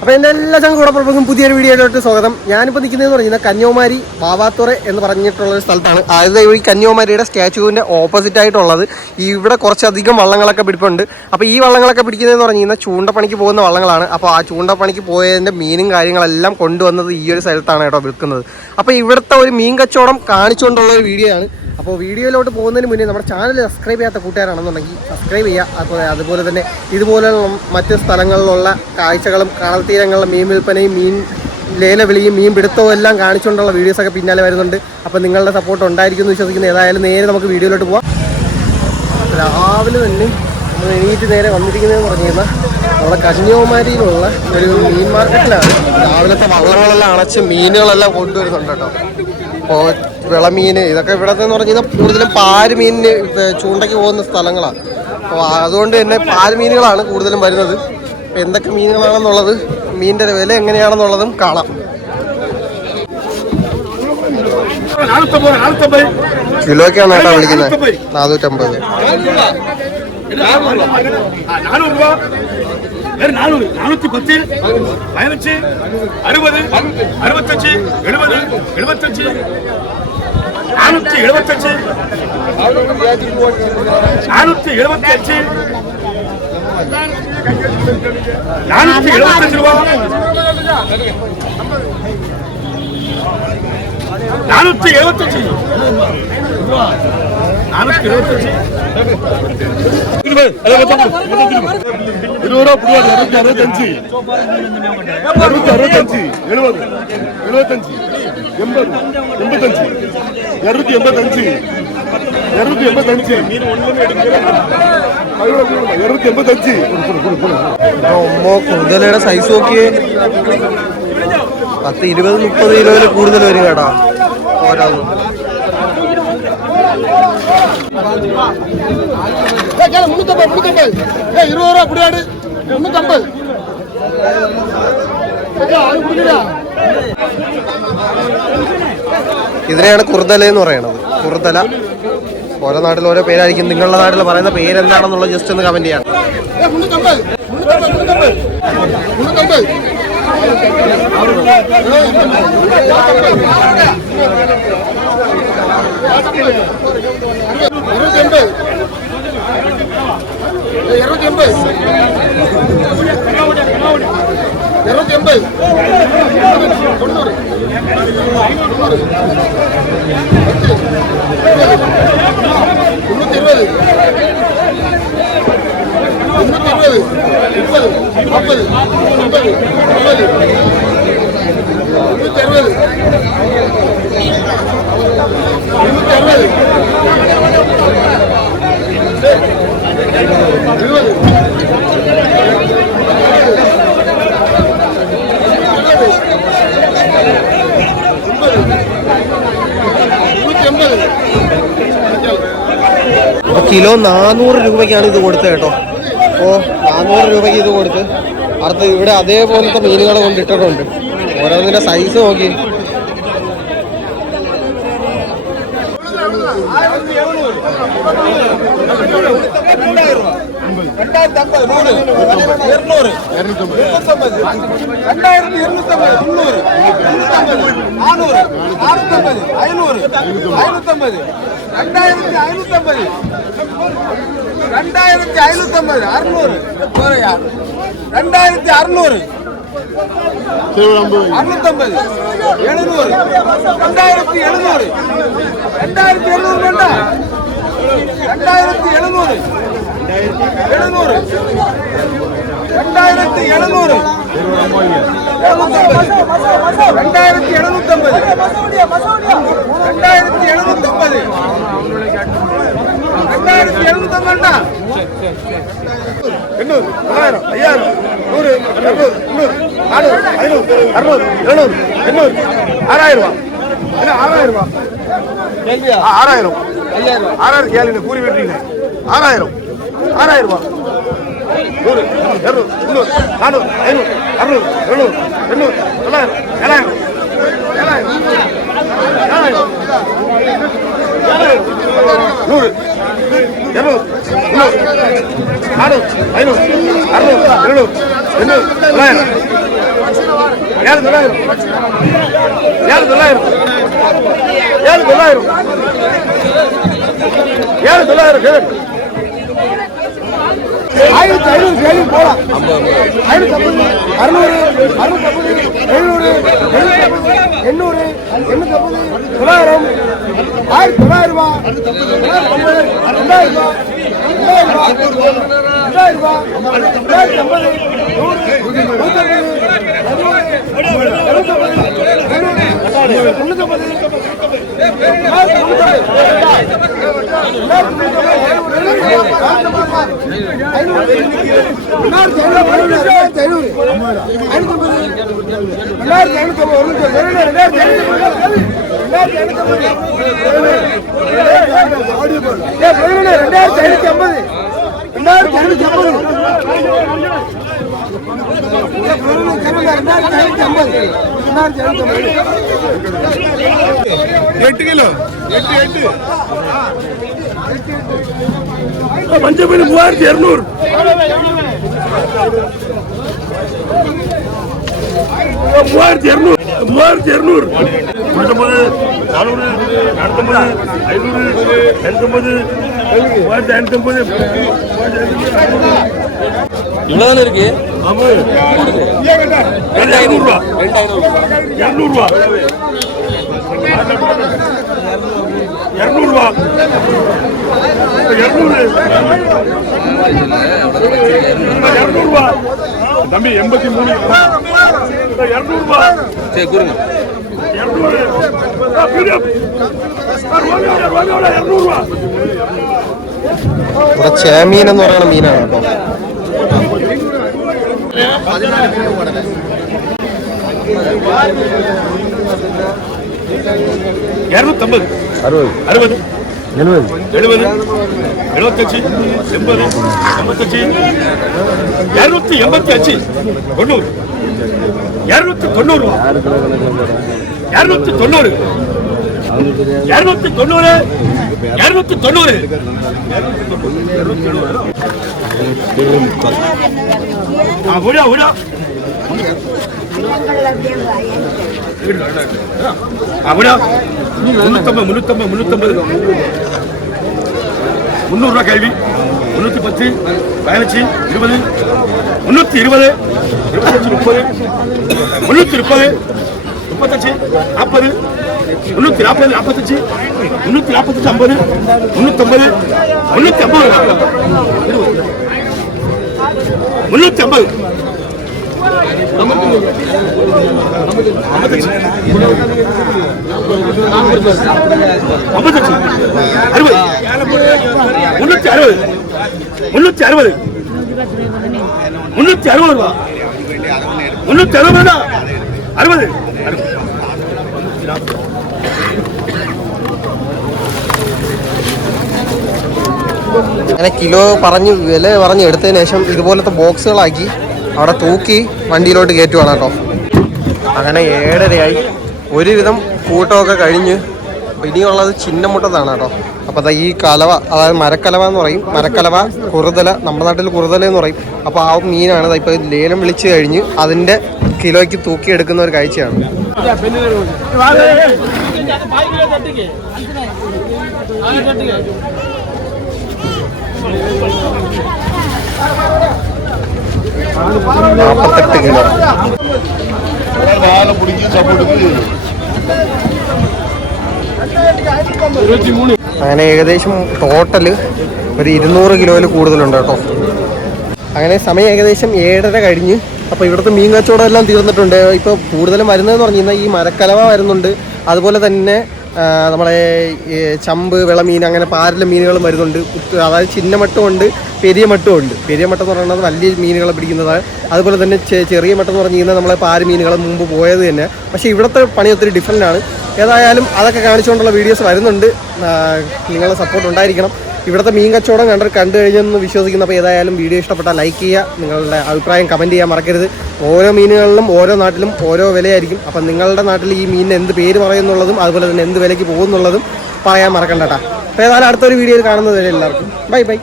അപ്പോൾ എന്റെ എല്ലാ ചങ്കൂടപ്പുറപ്പും പുതിയൊരു വീഡിയോയിലോട്ട് സ്വാഗതം. ഞാനിപ്പോൾ നിൽക്കുന്നതെന്ന് പറയുന്നത് കന്യാകുമാരി ബാവാത്തുറ എന്ന് പറഞ്ഞിട്ടുള്ള ഒരു സ്ഥലത്താണ്. അതായത് ഈ കന്യാകുമാരിയുടെ സ്റ്റാച്ചുവിന്റെ ഓപ്പോസിറ്റ് ആയിട്ടുള്ളത്. ഇവിടെ കുറച്ചധികം വള്ളങ്ങളൊക്കെ പിടിപ്പുണ്ട്. അപ്പോൾ ഈ വള്ളങ്ങളൊക്കെ പിടിക്കുന്നതെന്ന് പറഞ്ഞു കഴിഞ്ഞാൽ ചൂണ്ടപ്പണിക്ക് പോകുന്ന വള്ളങ്ങളാണ്. അപ്പോൾ ആ ചൂണ്ടപ്പണിക്ക് പോയതിന്റെ മീനും കാര്യങ്ങളെല്ലാം കൊണ്ടുവന്നത് ഈ ഒരു സ്ഥലത്താണ് കേട്ടോ വിൽക്കുന്നത്. അപ്പോൾ ഇവിടുത്തെ ഒരു മീൻ കച്ചവടം കാണിച്ചുകൊണ്ടുള്ള ഒരു വീഡിയോ ആണ് അപ്പോൾ വീഡിയോയിലോട്ട് പോകുന്നതിന് മുന്നേ നമ്മുടെ ചാനൽ സബ്സ്ക്രൈബ് ചെയ്യാത്ത കൂട്ടുകാരാണെന്നുണ്ടെങ്കിൽ സബ്സ്ക്രൈബ് ചെയ്യുക. അപ്പോൾ അതുപോലെ തന്നെ ഇതുപോലെയുള്ള മറ്റ് സ്ഥലങ്ങളിലുള്ള കാഴ്ചകളും കടൽ തീരങ്ങളിലെ മീൻ വിൽപ്പനയും മീൻ ലേല വിളിയും മീൻ പിടുത്തവും എല്ലാം കാണിച്ചുകൊണ്ടുള്ള വീഡിയോസൊക്കെ പിന്നാലെ വരുന്നുണ്ട്. അപ്പോൾ നിങ്ങളുടെ സപ്പോർട്ട് ഉണ്ടായിരിക്കും എന്ന് വിശ്വസിക്കുന്നു. ഏതായാലും നേരെ നമുക്ക് വീഡിയോയിലോട്ട് പോവാം. രാവിലെ തന്നെ നമ്മൾ എണീറ്റ് നേരെ വന്നിരിക്കുന്നതെന്ന് പറഞ്ഞു നമ്മുടെ കന്യാകുമാരിയിലുള്ള ഒരു മീൻ മാർക്കറ്റിലാണ് രാവിലത്തെ വള്ളങ്ങളെല്ലാം അണച്ച് മീനുകളെല്ലാം കൊണ്ടുവരുന്നുണ്ട് കേട്ടോ. അപ്പോൾ വിളമീൻ ഇതൊക്കെ ഇവിടത്തെ എന്ന് പറഞ്ഞു കഴിഞ്ഞാൽ കൂടുതലും പാല് മീനിന് ഇപ്പൊ ചൂണ്ടയ്ക്ക് പോകുന്ന സ്ഥലങ്ങളാണ് അപ്പോൾ അതുകൊണ്ട് തന്നെ പാല് മീനുകളാണ് കൂടുതലും വരുന്നത് അപ്പോൾ എന്തൊക്കെ മീനുകളാണെന്നുള്ളത് മീനിൻ്റെ വില എങ്ങനെയാണെന്നുള്ളതും കാണാം நானூத்தம்பது நானூத்தம்பது കിലോയ്ക്കാണ് കേട്ടോ വിളിക്കുന്നത് നാനൂറ്റമ്പത് நானூறு ரூபா வேறு நானூறு நானூத்தி பத்து பதினஞ்சு அறுபது அறுபத்தஞ்சு எழுபது எழுபத்தஞ்சு நானூத்தி எழுபத்தஞ்சு நானூத்தி எழுபத்தி அஞ்சு நானூத்தி எழுபத்தஞ்சு ரூபா. நானூத்தி எழுபத்தஞ்சு நானூத்தி எழுபத்தஞ்சு இருபது ரூபா புடுவாங்க இருநூத்தி அறுபத்தஞ்சு. இருநூத்தி அறுபத்தஞ்சு. எழுபது. எழுபத்தஞ்சு எண்பது. எண்பத்தஞ்சு. இருநூத்தி எண்பத்தஞ்சு இருநூத்தி எண்பத்தஞ்சு இருநூத்தி எண்பத்தஞ்சு അമ്മോ കുറുതലയുടെ സൈസ് നോക്കിയേ പത്ത് ഇരുപത് മുപ്പത് കിലോയിൽ കൂടുതൽ വരും കേട്ടോ ഓരോന്നും முன்னூத்தம்பது முன்னூத்தம்பது இருபது ரூபா புடியாடு முன்னூத்தம்பது ഇതിനെയാണ് കുറുതല എന്ന് പറയണത് കുറുതല ഓരോ നാട്ടിൽ ഓരോ പേരായിരിക്കും നിങ്ങളുടെ നാട്ടിൽ പറയുന്ന പേരെന്താണെന്നുള്ളത് ജസ്റ്റ് ഒന്ന് കമന്റ് ചെയ്യാം முன்னூத்தம்பது முன்னூத்தம்பது முன்னூத்தம்பது இருநூத்தி எண்பது இருநூத்தி எண்பது இருநூத்தி எண்பது தொண்ணூறு முன்னூத்தி இருபது முன்னூத்தி இருபது முப்பது நாற்பது ஐம்பது ஐம்பது முன்னூத்தி அறுபது കിലോ നാനൂറ് രൂപയ്ക്കാണ് ഇത് കൊടുത്തത് കേട്ടോ. അപ്പോൾ നാനൂറ് രൂപയ്ക്ക് ഇത് കൊടുത്ത്. അടുത്ത് ഇവിടെ അതേപോലത്തെ മീനുകൾ കൊണ്ടിട്ടിട്ടുണ്ട്. ഓരോന്നിന്റെ സൈസ് നോക്കി. ரெண்டாயிரத்தி ஐம்பது நூறு இருநூறு இருநூத்தம்பது ரெண்டாயிரத்தி இருநூத்தம்பது முந்நூறு முந்நூத்தம்பது நானூறு நானூத்தம்பது ஐநூறு ஐநூத்தம்பது ரெண்டாயிரத்தி ஐநூத்தம்பது ரெண்டாயிரத்தி ஐநூத்தம்பது அறுநூறு போறையா ரெண்டாயிரத்தி அறுநூறு அறுநூத்தம்பது எழுநூறு ரெண்டாயிரத்தி எழுநூறு ரெண்டாயிரத்தி எழுநூறு வேண்டாம் ரெண்டாயிரத்தி எழுநூறு எழுநூறு. ரெண்டாயிரத்தி எழுநூறு. ரெண்டாயிரத்தி ரெண்டாயிரத்தி எழுநூத்தம்பது. ரெண்டாயிரத்தி எழுநூத்தம்பதுண்டா எண்ணூறு. தொள்ளாயிரம் ஐயாயிரம். நூறு. இரநூறு முந்நூறு நானூறு. ஐநூறு. அறுநூறு. எழுநூறு. எண்ணூறு. ஆறாயிரம்? ரூபா என்ன ஆறாயிரம்? ரூபா ஆறாயிரம். ஆறாயிரம் கேளுங்க கூலி வெட்டுறீங்க. ஆறாயிரம். ஆறாயிரம் ரூபா நூறு இரநூறு முந்நூறு நானூறு ஐநூறு அறுநூறு எழுநூறு எண்ணூறு தொள்ளாயிரம் ஏழாயிரம் ஏழாயிரம் ஏழாயிரம் நூறு இரநூறு முந்நூறு நானூறு ஐநூறு அறுநூறு எழுநூறு எண்ணூறு தொள்ளாயிரம் ஏழு தொள்ளாயிரம் ஏழு தொள்ளாயிரம் ஏழு தொள்ளாயிரம் ஏழு தொள்ளாயிரம் கேளு ஆயிரத்தி ஐநூறு கேள்வி போலாம் ஐநூத்தி ஐம்பது அறுநூறு அறுநூத்தி எழுநூறு எழுநூத்தி ஐம்பது எண்ணூறு எண்ணூத்தி ஐம்பது தொள்ளாயிரம் ஆயிரத்தி தொள்ளாயிரம் ரூபாய் ரெண்டாயிரம் ரூபாய் ரெண்டாயிரம் ரூபாய் ரெண்டாயிரம் ரூபாய் ரெண்டாயிரத்தி ஐம்பது நூறு நூற்றம்பது ஐம்பது ஐம்பது ஐம்பது ரெண்டாயிரத்தி ஐநூத்தி ஐம்பது. எட்டு கிலோ எட்டு எட்டு மஞ்சள் மூவாயிரத்தி இருநூறு மூவாயிரத்தி இருநூறு மூவாயிரத்தி இருநூறு முன்னூத்தம்பது நானூறு நானூத்தம்பது ஐநூறு எண்ணூத்தம்பது மூவாயிரத்தி ஐநூத்தம்பது இவ்வளவுதானே இருக்கு? ஆமா இரநூறுவா. இரநூறுவா. இரநூறுவா. இரநூறு. இரநூறுவா. தம்பி எண்பத்தி மூணு. சரி கொடுங்க இரநூறு இரநூறுவா ഇവിടെ ചേമീൻ എന്ന് പറയുന്ന മീനാണ് കേട്ടോ இரநூத்தம்பது அறுபது எழுபது. எழுபது. எழுபத்தஞ்சு எண்பது எண்பத்தஞ்சு இரநூத்தி எண்பத்தி அஞ்சு தொண்ணூறு. இரநூத்தி தொண்ணூறு. இரநூத்தி தொண்ணூறு. இரநூத்தி தொண்ணூறு. இரநூத்தி தொண்ணூறு. ஆ, விடா விடா. அப்படியா முன்னூத்தம்பது முன்னூத்தம்பது முன்னூத்தம்பது. முந்நூறுரூவா கேள்வி. முன்னூத்தி பத்து பதினஞ்சு இருபது. முன்னூத்தி இருபது இருபத்தஞ்சு முப்பது. முன்னூத்தி முப்பது முப்பத்தஞ்சு நாற்பது. முன்னூத்தி நாற்பது நாற்பத்தஞ்சு. முன்னூத்தி நாற்பத்தஞ்சு ஐம்பது. முந்நூற்றம்பது முந்நூற்றி ஐம்பது முந்நூற்றி ஐம்பது ஐம்பத்தஞ்சு அறுபது முன்னூத்தி அறுபது முன்னூத்தி அறுபது முன்னூத்தி அறுபது ரூபா முன்னூத்தி அறுபது அறுபது അങ്ങനെ കിലോ പറഞ്ഞ് വില പറഞ്ഞ് എടുത്തതിന് ശേഷം ഇതുപോലത്തെ ബോക്സുകളാക്കി അവിടെ തൂക്കി വണ്ടിയിലോട്ട് കയറ്റുവാണ് കേട്ടോ. അങ്ങനെ ഏഴരയായി. ഒരുവിധം കൂട്ടമൊക്കെ കഴിഞ്ഞ് ഇനിയുള്ളത് ചിന്നമുട്ടത്താണ് കേട്ടോ. അപ്പോൾ അതാ ഈ കലവ അതായത് മരക്കലവ എന്ന് പറയും. മരക്കലവ കുറുതല നമ്മുടെ നാട്ടിൽ കുറുതല എന്ന് പറയും. അപ്പോൾ ആ മീനാണ് ഇപ്പോൾ ലേലം വിളിച്ച് കഴിഞ്ഞ് അതിന്റെ കിലോയ്ക്ക് തൂക്കി എടുക്കുന്ന ഒരു കാഴ്ചയാണ്. നാൽപ്പത്തെട്ട് കിലോ. അങ്ങനെ ഏകദേശം ടോട്ടൽ ഒരു ഇരുന്നൂറ് കിലോയിൽ കൂടുതലുണ്ട് കേട്ടോ. അങ്ങനെ സമയം ഏകദേശം ഏഴര കഴിഞ്ഞ്. അപ്പോൾ ഇവിടുത്തെ മീൻ കച്ചവടം എല്ലാം തീർന്നിട്ടുണ്ട്. ഇപ്പോൾ കൂടുതലും വരുന്നതെന്ന് പറഞ്ഞു കഴിഞ്ഞാൽ ഈ മരക്കലവ വരുന്നുണ്ട്. അതുപോലെ തന്നെ നമ്മളെ ചമ്പ് വിളമീൻ അങ്ങനെ പാരല മീനുകളും വരുന്നുണ്ട്. അതായത് ചിന്ന മട്ടും ഉണ്ട് പെരിയ മട്ടും ഉണ്ട്. പെരിയ മട്ടം എന്ന് പറയുന്നത് വലിയ മീനുകളെ പിടിക്കുന്നതാണ്. അതുപോലെ തന്നെ ചെറിയ മട്ടം എന്ന് പറഞ്ഞു കഴിഞ്ഞാൽ നമ്മളെ പാര മീനുകൾ മുമ്പ് പോയത് തന്നെ. പക്ഷേ ഇവിടുത്തെ പണി ഒത്തിരി ഡിഫറെന്റ് ആണ്. ഏതായാലും അതൊക്കെ കാണിച്ചുകൊണ്ടുള്ള വീഡിയോസ് വരുന്നുണ്ട്. നിങ്ങളുടെ സപ്പോർട്ട് ഉണ്ടായിരിക്കണം. ഇവിടുത്തെ മീൻ കച്ചവടം കണ്ട് കണ്ടു കഴിഞ്ഞെന്ന് വിശ്വസിക്കുന്നു. അപ്പോൾ ഏതായാലും വീഡിയോ ഇഷ്ടപ്പെട്ടാൽ ലൈക്ക് ചെയ്യുക. നിങ്ങളുടെ അഭിപ്രായം കമന്റ് ചെയ്യാൻ മറക്കരുത്. ഓരോ മീനുകളിലും ഓരോ നാട്ടിലും ഓരോ വിലയായിരിക്കും. അപ്പം നിങ്ങളുടെ നാട്ടിൽ ഈ മീനിന് എന്ത് പേര് പറയുന്നുള്ളതും അതുപോലെ തന്നെ എന്ത് വിലയ്ക്ക് പോകുന്നുള്ളതും പറയാൻ മറക്കണ്ട കേട്ടോ. അപ്പോൾ ഏതായാലും അടുത്തൊരു വീഡിയോയിൽ കാണുന്നത് വരെ എല്ലാവർക്കും. Bye bye